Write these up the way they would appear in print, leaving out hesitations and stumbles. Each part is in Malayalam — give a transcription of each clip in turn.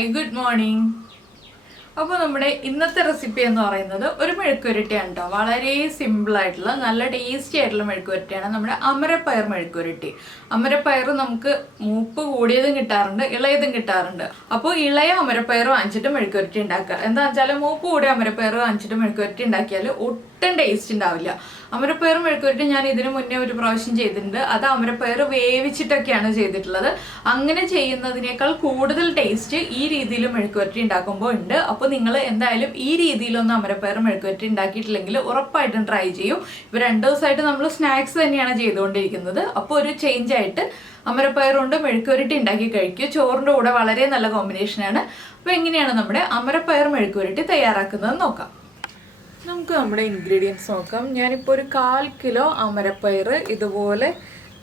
Hi, good morning. അപ്പോൾ നമ്മുടെ ഇന്നത്തെ റെസിപ്പി എന്ന് പറയുന്നത് ഒരു മെഴുക്കുവരട്ടിയാണ് ട്ടോ. വളരെ സിമ്പിൾ ആയിട്ടുള്ള നല്ല ടേസ്റ്റി ആയിട്ടുള്ള മെഴുക്കുവരട്ടിയാണ് നമ്മുടെ അമരപ്പയർ മെഴുക്കുവരട്ടി. അമരപ്പയർ നമുക്ക് മൂപ്പ് കൂടിയതും കിട്ടാറുണ്ട്, ഇളയതും കിട്ടാറുണ്ട്. അപ്പോൾ ഇളയ അമരപ്പയർ വാങ്ങിച്ചിട്ട് മെഴുക്കുവരട്ടി ഉണ്ടാക്കുക. എന്താ വെച്ചാൽ മൂപ്പ് കൂടിയ അമരപ്പയർ വാങ്ങിച്ചിട്ട് മെഴുക്കുവരട്ടി ഉണ്ടാക്കിയാൽ ഒട്ടും ടേസ്റ്റ് ഉണ്ടാവില്ല. അമരപ്പയർ മെഴുക്കുവരട്ടി ഞാൻ ഇതിനു മുന്നേ ഒരു പ്രാവശ്യം ചെയ്തിട്ടുണ്ട്. അത് അമരപ്പയർ വേവിച്ചിട്ടൊക്കെയാണ് ചെയ്തിട്ടുള്ളത്. അങ്ങനെ ചെയ്യുന്നതിനേക്കാൾ കൂടുതൽ ടേസ്റ്റ് ഈ രീതിയിൽ മെഴുക്കുവരട്ടി ഉണ്ടാക്കുമ്പോൾ ഉണ്ട്. അപ്പോൾ നിങ്ങൾ എന്തായാലും ഈ രീതിയിലൊന്നും അമരപ്പയർ മെഴുക്കുവരട്ടി ഉണ്ടാക്കിയിട്ടില്ലെങ്കിൽ ഉറപ്പായിട്ടും ട്രൈ ചെയ്യും. ഇപ്പോൾ 2 ദിവസമായിട്ട് നമ്മൾ സ്നാക്സ് തന്നെയാണ് ചെയ്തുകൊണ്ടിരിക്കുന്നത്. അപ്പോൾ ഒരു ചേഞ്ച് ആയിട്ട് അമരപ്പയർ കൊണ്ട് മെഴുക്കുവരട്ടി ഉണ്ടാക്കി കഴിക്കുക. ചോറിൻ്റെ കൂടെ വളരെ നല്ല കോമ്പിനേഷനാണ്. അപ്പോൾ എങ്ങനെയാണ് നമ്മുടെ അമരപ്പയർ മെഴുക്കുവരട്ടി തയ്യാറാക്കുന്നത് നോക്കാം. നമുക്ക് നമ്മുടെ ഇൻഗ്രീഡിയൻസ് നോക്കാം. ഞാനിപ്പോൾ ഒരു 1/4 കിലോ അമരപ്പയർ ഇതുപോലെ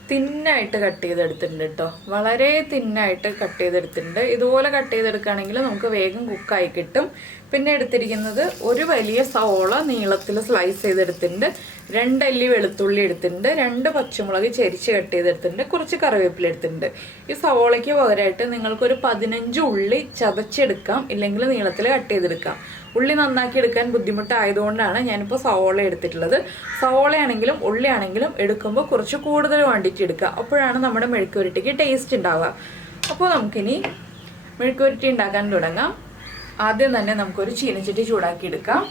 തിന്നായിട്ട് കട്ട് ചെയ്തെടുത്തിട്ടുണ്ട് കേട്ടോ. വളരെ തിന്നായിട്ട് കട്ട് ചെയ്തെടുത്തിട്ടുണ്ട്. ഇതുപോലെ കട്ട് ചെയ്തെടുക്കുകയാണെങ്കിൽ നമുക്ക് വേഗം കുക്കായി കിട്ടും. പിന്നെ എടുത്തിരിക്കുന്നത് ഒരു വലിയ സവോള നീളത്തിൽ സ്ലൈസ് ചെയ്തെടുത്തിട്ടുണ്ട്, 2 അല്ലി വെളുത്തുള്ളി എടുത്തിട്ടുണ്ട്, 2 പച്ചമുളക് ചെരിച്ച് കട്ട് ചെയ്തെടുത്തിട്ടുണ്ട്, കുറച്ച് കറിവേപ്പില എടുത്തിട്ടുണ്ട്. ഈ സവോളയ്ക്ക് പകരമായിട്ട് നിങ്ങൾക്കൊരു 15 ഉള്ളി ചതച്ചെടുക്കാം, ഇല്ലെങ്കിൽ നീളത്തിൽ കട്ട് ചെയ്തെടുക്കാം. ഉള്ളി നന്നാക്കി എടുക്കാൻ ബുദ്ധിമുട്ടായതുകൊണ്ടാണ് ഞാനിപ്പോൾ സവോള എടുത്തിട്ടുള്ളത്. സവോളയാണെങ്കിലും ഉള്ളിയാണെങ്കിലും എടുക്കുമ്പോൾ കുറച്ച് കൂടുതൽ ക്വാണ്ടിറ്റി എടുക്കുക. അപ്പോഴാണ് നമ്മുടെ മെഴുക്കുവരട്ടിക്ക് ടേസ്റ്റ് ഉണ്ടാവുക. അപ്പോൾ നമുക്കിനി മെഴുക്കുവരട്ടി ഉണ്ടാക്കാൻ തുടങ്ങാം. ആദ്യം തന്നെ നമുക്കൊരു ചീനച്ചട്ടി ചൂടാക്കി എടുക്കാം.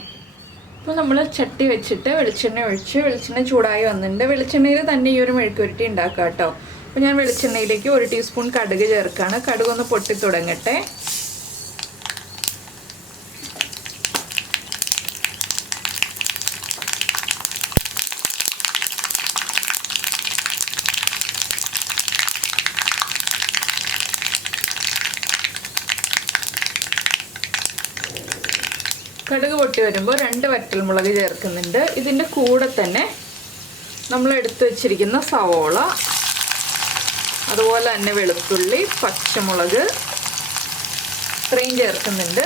അപ്പോൾ നമ്മൾ ചട്ടി വെച്ചിട്ട് വെളിച്ചെണ്ണ ഒഴിച്ച് വെളിച്ചെണ്ണ ചൂടായി വന്നിട്ടുണ്ട്. വെളിച്ചെണ്ണയിൽ തന്നെ ഈ ഒരു മെഴുക്കുവരട്ടി ഉണ്ടാക്കാം കേട്ടോ. അപ്പോൾ ഞാൻ വെളിച്ചെണ്ണയിലേക്ക് 1 ടീസ്പൂൺ കടുക് ചേർക്കുകയാണ്. കടുകൊന്ന് പൊട്ടി തുടങ്ങട്ടെ. കടുക് പൊട്ടി വരുമ്പോൾ 2 വറ്റൽമുളക് ചേർക്കുന്നുണ്ട്. ഇതിൻ്റെ കൂടെ തന്നെ നമ്മൾ എടുത്തു വച്ചിരിക്കുന്ന സവോള, അതുപോലെ തന്നെ വെളുത്തുള്ളി, പച്ചമുളക് ഇത്രയും ചേർക്കുന്നുണ്ട്.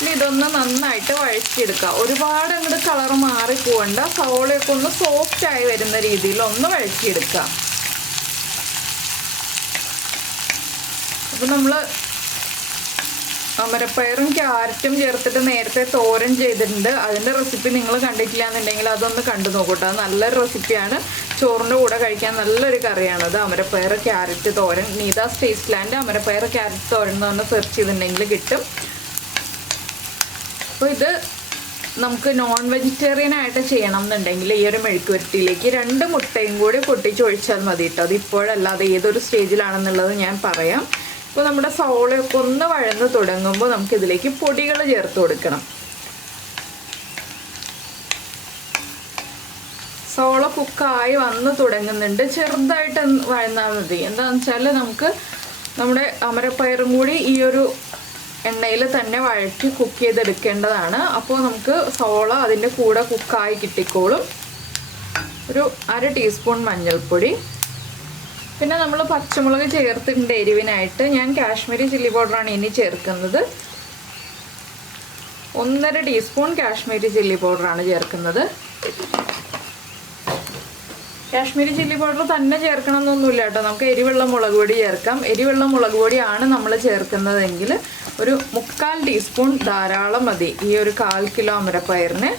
ഇനി ഇതൊന്ന് നന്നായിട്ട് വഴറ്റിയെടുക്കുക. ഒരുപാട് അങ്ങോട്ട് കളർ മാറിപ്പോകണ്ട. സവോളയൊക്കെ ഒന്ന് സോഫ്റ്റായി വരുന്ന രീതിയിൽ ഒന്ന് വഴറ്റിയെടുക്കുക. അപ്പോൾ നമ്മൾ അമരപ്പയറും ക്യാരറ്റും ചേർത്തിട്ട് നേരത്തെ തോരൻ ചെയ്തിട്ടുണ്ട്. അതിൻ്റെ റെസിപ്പി നിങ്ങൾ കണ്ടിട്ടില്ല എന്നുണ്ടെങ്കിൽ അതൊന്ന് കണ്ടു നോക്കൂട്ടോ. നല്ലൊരു റെസിപ്പിയാണ്. ചോറിൻ്റെ കൂടെ കഴിക്കാൻ നല്ലൊരു കറിയാണത്. അമരപ്പയർ ക്യാരറ്റ് തോരൻ. നീതാസ് ടേസ്റ്റ്ലാൻഡ് അമരപ്പയർ ക്യാരറ്റ് തോരൻ എന്ന് പറഞ്ഞ് സെർച്ച് ചെയ്തിട്ടുണ്ടെങ്കിൽ കിട്ടും. അപ്പോൾ ഇത് നമുക്ക് നോൺ വെജിറ്റേറിയൻ ആയിട്ട് ചെയ്യണം എന്നുണ്ടെങ്കിൽ ഈ ഒരു മെഴുക്കുവരട്ടിയിലേക്ക് 2 മുട്ടയും കൂടി പൊട്ടിച്ചൊഴിച്ചാൽ മതി കേട്ടോ. അത് ഇപ്പോഴല്ലാതെ ഏതൊരു സ്റ്റേജിലാണെന്നുള്ളത് ഞാൻ പറയാം. ഇപ്പോൾ നമ്മുടെ സവോളയൊക്കെ ഒന്ന് വഴന്ന് തുടങ്ങുമ്പോൾ നമുക്കിതിലേക്ക് പൊടികൾ ചേർത്ത് കൊടുക്കണം. സവോള കുക്കായി വന്ന് തുടങ്ങുന്നുണ്ട്. ചെറുതായിട്ട് വഴന്നാൽ മതി. എന്താണെന്ന് വെച്ചാൽ നമുക്ക് നമ്മുടെ അമരപ്പയറും കൂടി ഈ ഒരു എണ്ണയിൽ തന്നെ വഴറ്റി കുക്ക് ചെയ്തെടുക്കേണ്ടതാണ്. അപ്പോൾ നമുക്ക് സവോള അതിൻ്റെ കൂടെ കുക്കായി കിട്ടിക്കോളും. ഒരു 1/2 ടീസ്പൂൺ മഞ്ഞൾപ്പൊടി. പിന്നെ നമ്മൾ പച്ചമുളക് ചേർത്തിട്ടുണ്ട് എരിവിനായിട്ട്. ഞാൻ കാശ്മീരി ചില്ലി പൗഡറാണ് ഇനി ചേർക്കുന്നത്. 1/2 ടീസ്പൂൺ കാശ്മീരി ചില്ലി പൗഡറാണ് ചേർക്കുന്നത്. കാശ്മീരി ചില്ലി പൗഡർ തന്നെ ചേർക്കണം എന്നൊന്നുമില്ല കേട്ടോ. നമുക്ക് എരിവുള്ള മുളക് പൊടി ചേർക്കാം. എരിവുള്ള മുളക് പൊടിയാണ് നമ്മൾ ചേർക്കുന്നതെങ്കിൽ ഒരു 3/4 ടീസ്പൂൺ ധാരാളം മതി ഈ ഒരു 1/4 കിലോ അമരപ്പയറിന്.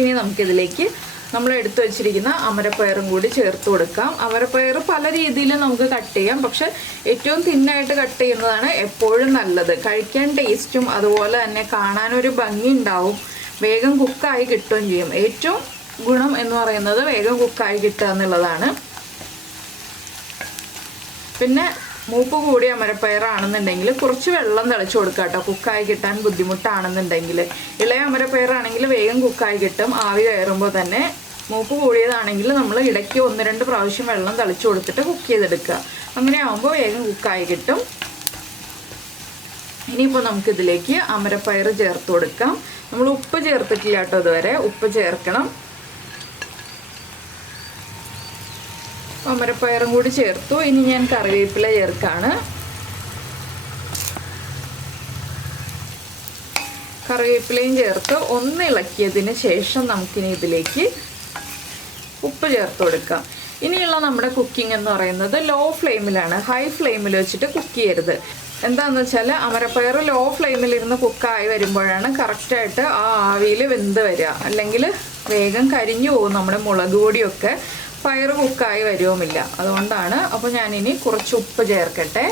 ഇനി നമുക്കിതിലേക്ക് നമ്മൾ എടുത്തു വെച്ചിരിക്കുന്ന അമരപ്പയറും കൂടി ചേർത്ത് കൊടുക്കാം. അമരപ്പയർ പല രീതിയിൽ നമുക്ക് കട്ട് ചെയ്യാം, പക്ഷെ ഏറ്റവും തിന്നായിട്ട് കട്ട് ചെയ്യുന്നതാണ് എപ്പോഴും നല്ലത്. കഴിക്കാൻ ടേസ്റ്റും അതുപോലെ തന്നെ കാണാനൊരു ഭംഗി ഉണ്ടാവും. വേഗം കുക്കായി കിട്ടുകയും ചെയ്യും. ഏറ്റവും ഗുണം എന്ന് പറയുന്നത് വേഗം കുക്കായി കിട്ടുക എന്നുള്ളതാണ്. പിന്നെ മൂപ്പ് കൂടിയ അമരപ്പയറാണെന്നുണ്ടെങ്കിൽ കുറച്ച് വെള്ളം തിളച്ച് കൊടുക്കുക കേട്ടോ. കുക്കായി കിട്ടാൻ ബുദ്ധിമുട്ടാണെന്നുണ്ടെങ്കിൽ. ഇളയ അമരപ്പയറാണെങ്കിൽ വേഗം കുക്കായി കിട്ടും ആവി കയറുമ്പോൾ തന്നെ. മൂപ്പ് കൂടിയതാണെങ്കിൽ നമ്മൾ ഇടയ്ക്ക് 1-2 പ്രാവശ്യം വെള്ളം തിളച്ച് കൊടുത്തിട്ട് കുക്ക് ചെയ്തെടുക്കുക. അങ്ങനെ ആകുമ്പോൾ വേഗം കുക്കായി കിട്ടും. ഇനിയിപ്പോൾ നമുക്കിതിലേക്ക് അമരപ്പയർ ചേർത്ത് കൊടുക്കാം. നമ്മൾ ഉപ്പ് ചേർത്തിട്ടില്ല കേട്ടോ ഇതുവരെ. ഉപ്പ് ചേർക്കണം. അമരപ്പയറും കൂടി ചേർത്തു. ഇനി ഞാൻ കറിവേപ്പില ചേർക്കാണ്. കറിവേപ്പിലയും ചേർത്ത് ഒന്ന് ഇളക്കിയതിന് ശേഷം നമുക്കിനി ഇതിലേക്ക് ഉപ്പ് ചേർത്ത് കൊടുക്കാം. ഇനിയുള്ള നമ്മുടെ കുക്കിംഗ് എന്ന് പറയുന്നത് ലോ ഫ്ലെയിമിലാണ്. ഹൈ ഫ്ലെയിമിൽ വെച്ചിട്ട് കുക്ക് ചെയ്യരുത്. എന്താണെന്ന് വെച്ചാൽ അമരപ്പയർ ലോ ഫ്ലെയിമിലിരുന്ന് കുക്കായി വരുമ്പോഴാണ് കറക്റ്റായിട്ട് ആ ആവിയിൽ വെന്ത് വരിക. അല്ലെങ്കിൽ വേഗം കരിഞ്ഞു പോകും നമ്മുടെ മുളക് പൊടിയൊക്കെ, പയർ കുക്കായി വരുവുമില്ല. അതുകൊണ്ടാണ്. അപ്പോൾ ഞാനിനി കുറച്ച് ഉപ്പ് ചേർക്കട്ടെ.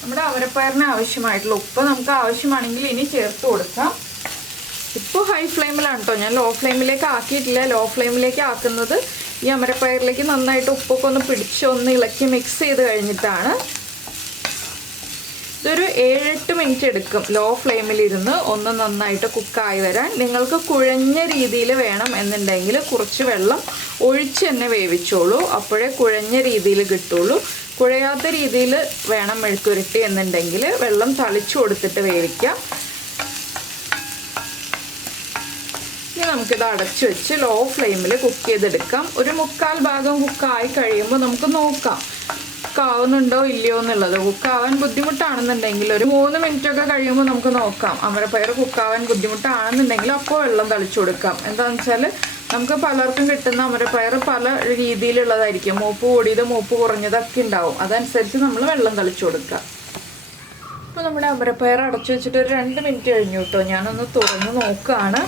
നമ്മുടെ അമരപ്പയറിന് ആവശ്യമായിട്ടുള്ള ഉപ്പ് നമുക്ക് ആവശ്യമാണെങ്കിൽ ഇനി ചേർത്ത് കൊടുക്കാം. ഇപ്പോൾ ഹൈ ഫ്ലെയിമിലാണ് കേട്ടോ, ഞാൻ ലോ ഫ്ലെയിമിലേക്ക് ആക്കിയിട്ടില്ല. ലോ ഫ്ലെയിമിലേക്ക് ആക്കുന്നത് ഈ അമരപ്പയറിലേക്ക് നന്നായിട്ട് ഉപ്പൊക്കെ ഒന്ന് പിടിച്ച് ഒന്ന് ഇളക്കി മിക്സ് ചെയ്ത് കഴിഞ്ഞിട്ടാണ്. ഇതൊരു 7-8 മിനിറ്റ് എടുക്കും ലോ ഫ്ലെയിമിലിരുന്ന് ഒന്ന് നന്നായിട്ട് കുക്കായി വരാൻ. നിങ്ങൾക്ക് കുഴഞ്ഞ രീതിയിൽ വേണം എന്നുണ്ടെങ്കിൽ കുറച്ച് വെള്ളം ഒഴിച്ച് തന്നെ വേവിച്ചോളൂ, അപ്പോഴേ കുഴഞ്ഞ രീതിയിൽ കിട്ടുള്ളൂ. കുഴയാത്ത രീതിയിൽ വേണം മെഴുക്കുരുട്ടി എന്നുണ്ടെങ്കിൽ വെള്ളം തളിച്ചു കൊടുത്തിട്ട് വേവിക്കാം. ഇനി നമുക്കിത് അടച്ചു വെച്ച് ലോ ഫ്ലെയിമിൽ കുക്ക് ചെയ്തെടുക്കാം. ഒരു 1/4 ഭാഗം കുക്കായി കഴിയുമ്പോൾ നമുക്ക് നോക്കാം കുക്കാവുന്നുണ്ടോ ഇല്ലയോ എന്നുള്ളത്. കുക്കാവാൻ ബുദ്ധിമുട്ടാണെന്നുണ്ടെങ്കിൽ ഒരു 3 മിനിറ്റൊക്കെ കഴിയുമ്പോൾ നമുക്ക് നോക്കാം. അമരപ്പയർ കുക്കാവാൻ ബുദ്ധിമുട്ടാണെന്നുണ്ടെങ്കിൽ അപ്പോൾ വെള്ളം തളിച്ചു കൊടുക്കാം. എന്താണെന്ന് വെച്ചാൽ നമുക്ക് പലർക്കും കിട്ടുന്ന അമരപ്പയർ പല രീതിയിലുള്ളതായിരിക്കും. മൂപ്പ് കൂടിയത് മൂപ്പ് കുറഞ്ഞതൊക്കെ ഉണ്ടാവും. അതനുസരിച്ച് നമ്മൾ വെള്ളം തളിച്ചു കൊടുക്കുക. ഇപ്പോൾ നമ്മുടെ അമരപ്പയർ അടച്ചു വെച്ചിട്ട് ഒരു 2 മിനിറ്റ് കഴിഞ്ഞു കേട്ടോ. ഞാനൊന്ന് തുറന്ന് നോക്കുകയാണ്.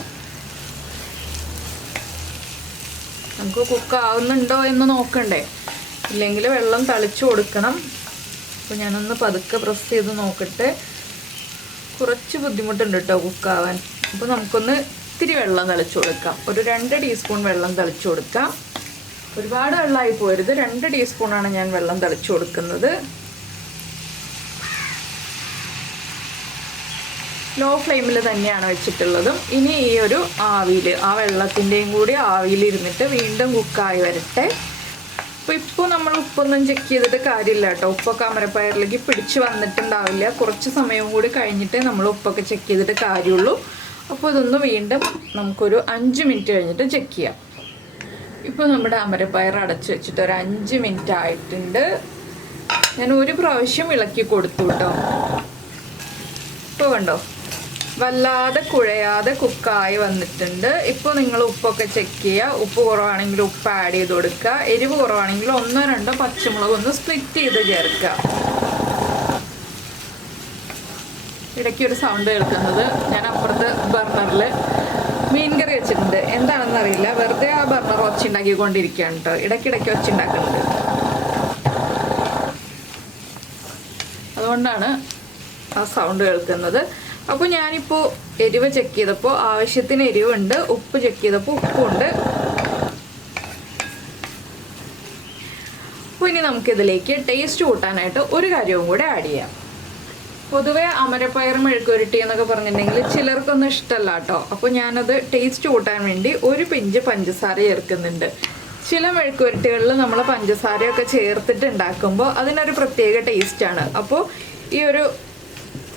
നമുക്ക് കുക്കാവുന്നുണ്ടോ എന്ന് നോക്കണ്ടേ, ഇല്ലെങ്കിൽ വെള്ളം തളിച്ചു കൊടുക്കണം. അപ്പോൾ ഞാനൊന്ന് പതുക്കെ പ്രസ് ചെയ്ത് നോക്കട്ടെ. കുറച്ച് ബുദ്ധിമുട്ടുണ്ട് കേട്ടോ കുക്കാവാൻ. അപ്പോൾ നമുക്കൊന്ന് ഇത്തിരി വെള്ളം തളിച്ചു കൊടുക്കാം. ഒരു 2 ടീസ്പൂൺ വെള്ളം തളിച്ചു കൊടുക്കാം. ഒരുപാട് വെള്ളമായി പോരുത്. 2 ടീസ്പൂണാണ് ഞാൻ വെള്ളം തളിച്ചു കൊടുക്കുന്നത്. ലോ ഫ്ലെയിമിൽ തന്നെയാണ് വെച്ചിട്ടുള്ളതും. ഇനി ഈ ഒരു ആവിയിൽ ആ വെള്ളത്തിൻ്റെയും കൂടി ആവിയിലിരുന്നിട്ട് വീണ്ടും കുക്കായി വരട്ടെ. ഇപ്പോൾ നമ്മൾ ഉപ്പൊന്നും ചെക്ക് ചെയ്തിട്ട് കാര്യമില്ല കേട്ടോ. ഉപ്പൊക്കെ അമരപ്പയറിലേക്ക് പിടിച്ച് വന്നിട്ടുണ്ടാവില്ല. കുറച്ച് സമയം കൂടി കഴിഞ്ഞിട്ടേ നമ്മൾ ഉപ്പൊക്കെ ചെക്ക് ചെയ്തിട്ട് കാര്യമുള്ളൂ. അപ്പോൾ ഇതൊന്ന് വീണ്ടും നമുക്കൊരു 5 മിനിറ്റ് കഴിഞ്ഞിട്ട് ചെക്ക് ചെയ്യാം. ഇപ്പോൾ നമ്മുടെ അമരപ്പയർ അടച്ചു വെച്ചിട്ട് ഒരു 5 മിനിറ്റ് ആയിട്ടുണ്ട്. ഞാൻ ഒരു പ്രാവശ്യം ഇളക്കി കൊടുത്തു കേട്ടോ. ഇപ്പോൾ കണ്ടോ, വല്ലാതെ കുഴയാതെ കുക്കായി വന്നിട്ടുണ്ട്. ഇപ്പോൾ നിങ്ങൾ ഉപ്പൊക്കെ ചെക്ക് ചെയ്യുക. ഉപ്പ് കുറവാണെങ്കിൽ ഉപ്പ് ആഡ് ചെയ്ത് കൊടുക്കുക. എരിവ് കുറവാണെങ്കിൽ 1-2 പച്ചമുളക് ഒന്ന് സ്പ്ലിറ്റ് ചെയ്ത് ചേർക്കുക. ഇടയ്ക്കൊരു സൗണ്ട് കേൾക്കുന്നത്, ഞാൻ അപ്പുറത്ത് ബർണറിൽ മീൻ കറി വെച്ചിട്ടുണ്ട്. എന്താണെന്ന് അറിയില്ല, വെറുതെ ആ ബർണർ ഒച്ചുണ്ടാക്കിക്കൊണ്ടിരിക്കുകയാണ് കേട്ടോ. ഇടയ്ക്കിടയ്ക്ക് ഒച്ചുണ്ടാക്കുന്നുണ്ട്. അതുകൊണ്ടാണ് ആ സൗണ്ട് കേൾക്കുന്നത്. അപ്പോൾ ഞാനിപ്പോൾ എരിവ് ചെക്ക് ചെയ്തപ്പോൾ ആവശ്യത്തിന് എരിവുണ്ട്, ഉപ്പ് ചെക്ക് ചെയ്തപ്പോൾ ഉപ്പുണ്ട്. അപ്പോൾ ഇനി നമുക്കിതിലേക്ക് ടേസ്റ്റ് കൂട്ടാനായിട്ട് ഒരു കാര്യവും കൂടെ ആഡ് ചെയ്യാം. പൊതുവേ അമരപ്പയർ മെഴുക്കുരുട്ടി എന്നൊക്കെ പറഞ്ഞിട്ടുണ്ടെങ്കിൽ ചിലർക്കൊന്നും ഇഷ്ടമല്ല കേട്ടോ. അപ്പോൾ ഞാനത് ടേസ്റ്റ് കൂട്ടാൻ വേണ്ടി ഒരു പിഞ്ച് പഞ്ചസാര ചേർക്കുന്നുണ്ട്. ചില മെഴുക്കുരുട്ടികളിൽ നമ്മൾ പഞ്ചസാരയൊക്കെ ചേർത്തിട്ട് ഉണ്ടാക്കുമ്പോൾ അതിനൊരു പ്രത്യേക ടേസ്റ്റാണ്. അപ്പോൾ ഈ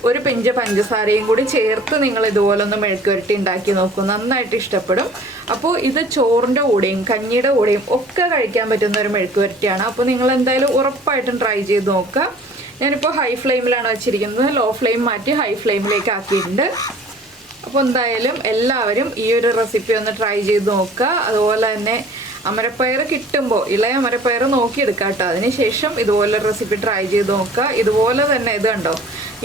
ഒരു പിഞ്ച് പഞ്ചസാരയും കൂടി ചേർത്ത് നിങ്ങൾ ഇതുപോലൊന്ന് മെഴുക്കുരുട്ടി ഉണ്ടാക്കി നോക്കൂ, നന്നായിട്ട് ഇഷ്ടപ്പെടും. അപ്പോൾ ഇത് ചോറിൻ്റെ കൂടെയും കഞ്ഞിയുടെ കൂടെയും ഒക്കെ കഴിക്കാൻ പറ്റുന്ന ഒരു മെഴുക്കുരുട്ടിയാണ്. അപ്പോൾ നിങ്ങൾ എന്തായാലും ഉറപ്പായിട്ടും ട്രൈ ചെയ്ത് നോക്കുക. ഞാനിപ്പോൾ ഹൈ ഫ്ലെയിമിലാണ് വെച്ചിരിക്കുന്നത്. ലോ ഫ്ലെയിം മാറ്റി ഹൈ ഫ്ലെയിമിലേക്ക് ആക്കിയിട്ടുണ്ട്. അപ്പോൾ എന്തായാലും എല്ലാവരും ഈ ഒരു റെസിപ്പി ഒന്ന് ട്രൈ ചെയ്ത് നോക്കുക. അതുപോലെ തന്നെ അമരപ്പയർ കിട്ടുമ്പോൾ ഇളയ അമരപ്പയർ നോക്കിയെടുക്കുക കേട്ടോ. അതിനുശേഷം ഇതുപോലെ റെസിപ്പി ട്രൈ ചെയ്ത് നോക്കുക. ഇതുപോലെ തന്നെ ഇത് കണ്ടോ,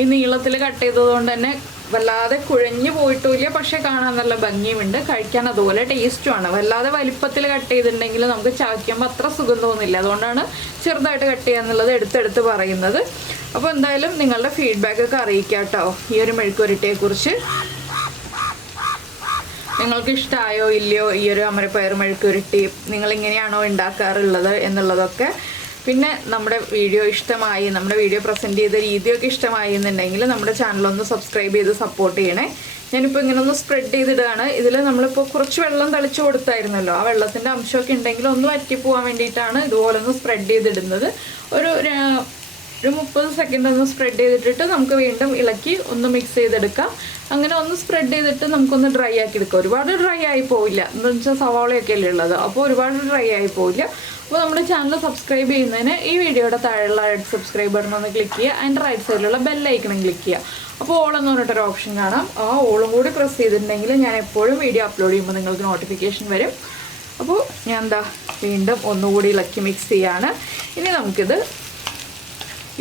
ഈ നീളത്തിൽ കട്ട് ചെയ്തതുകൊണ്ട് തന്നെ വല്ലാതെ കുഴഞ്ഞു പോയിട്ടുമില്ല, പക്ഷെ കാണാൻ നല്ല ഭംഗിയുമുണ്ട്. കഴിക്കാൻ അതുപോലെ ടേസ്റ്റുമാണ്. വല്ലാതെ വലിപ്പത്തിൽ കട്ട് ചെയ്തിട്ടുണ്ടെങ്കിൽ നമുക്ക് ചവയ്ക്കുമ്പോൾ അത്ര സുഖം തോന്നില്ല. അതുകൊണ്ടാണ് ചെറുതായിട്ട് കട്ട് ചെയ്യാന്നുള്ളത് എടുത്തെടുത്ത് പറയുന്നത്. അപ്പോൾ എന്തായാലും നിങ്ങളുടെ ഫീഡ്ബാക്കൊക്കെ അറിയിക്കാം കേട്ടോ ഈ ഒരു മെഴുക്കുരുട്ടിയെക്കുറിച്ച്. നിങ്ങൾക്ക് ഇഷ്ടമായോ ഇല്ലയോ ഈ ഒരു അമരപ്പയർ മെഴുക്കുരുട്ടി, നിങ്ങളിങ്ങനെയാണോ ഉണ്ടാക്കാറുള്ളത് എന്നുള്ളതൊക്കെ. പിന്നെ നമ്മുടെ വീഡിയോ ഇഷ്ടമായി, നമ്മുടെ വീഡിയോ പ്രസൻറ്റ് ചെയ്ത രീതിയൊക്കെ ഇഷ്ടമായി എന്നുണ്ടെങ്കിൽ നമ്മുടെ ചാനലൊന്ന് സബ്സ്ക്രൈബ് ചെയ്ത് സപ്പോർട്ട് ചെയ്യണേ. ഞാനിപ്പോൾ ഇങ്ങനെ ഒന്ന് സ്പ്രെഡ് ചെയ്തിടുകയാണ്. ഇതിൽ നമ്മളിപ്പോൾ കുറച്ച് വെള്ളം തളിച്ചു കൊടുത്തായിരുന്നല്ലോ, ആ വെള്ളത്തിൻ്റെ അംശമൊക്കെ ഉണ്ടെങ്കിൽ ഒന്ന് വറ്റിപ്പോവാൻ വേണ്ടിയിട്ടാണ് ഇതുപോലെ ഒന്ന് സ്പ്രെഡ് ചെയ്തിടുന്നത്. ഒരു 30 സെക്കൻഡ് ഒന്ന് സ്പ്രെഡ് ചെയ്തിട്ടിട്ട് നമുക്ക് വീണ്ടും ഇളക്കി ഒന്ന് മിക്സ് ചെയ്തെടുക്കാം. അങ്ങനെ ഒന്ന് സ്പ്രെഡ് ചെയ്തിട്ട് നമുക്കൊന്ന് ഡ്രൈ ആക്കി എടുക്കാം. ഒരുപാട് ഡ്രൈ ആയി പോവില്ല, എന്താണെന്ന് വെച്ചാൽ സവാളയൊക്കെ അല്ലേ ഉള്ളത്. അപ്പോൾ ഒരുപാട് ഡ്രൈ ആയി പോവില്ല. അപ്പോൾ നമ്മുടെ ചാനൽ സബ്സ്ക്രൈബ് ചെയ്യുന്നതിന് ഈ വീഡിയോയുടെ താഴെയുള്ള റെഡ് സബ്സ്ക്രൈബ് ബട്ടൺ ഒന്ന് ക്ലിക്ക് ചെയ്യുക. അതിൻ്റെ റൈറ്റ് സൈഡിലുള്ള ബെല്ലൈക്കണം ക്ലിക്ക് ചെയ്യുക. അപ്പോൾ ഓൾ എന്ന് പറഞ്ഞിട്ടൊരു ഓപ്ഷൻ കാണാം. ആ ഓളും കൂടി പ്രസ് ചെയ്തിട്ടുണ്ടെങ്കിൽ ഞാൻ എപ്പോഴും വീഡിയോ അപ്ലോഡ് ചെയ്യുമ്പോൾ നിങ്ങൾക്ക് നോട്ടിഫിക്കേഷൻ വരും. അപ്പോൾ ഞാൻ വീണ്ടും ഒന്നുകൂടി ഇളക്കി മിക്സ് ചെയ്യാണ്. ഇനി നമുക്കിത്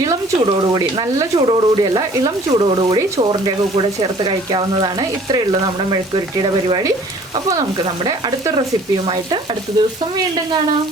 ഇളം ചൂടോടുകൂടി, നല്ല ചൂടോടുകൂടിയല്ല, ഇളം ചൂടോടുകൂടി ചോറിൻ്റെയൊക്കെ കൂടെ ചേർത്ത് കഴിക്കാവുന്നതാണ്. ഇത്രയേ ഉള്ളൂ നമ്മുടെ മെഴുക്കുരുട്ടിയുടെ പരിപാടി. അപ്പോൾ നമുക്ക് നമ്മുടെ അടുത്ത റെസിപ്പിയുമായിട്ട് അടുത്ത ദിവസം വീണ്ടും കാണാം.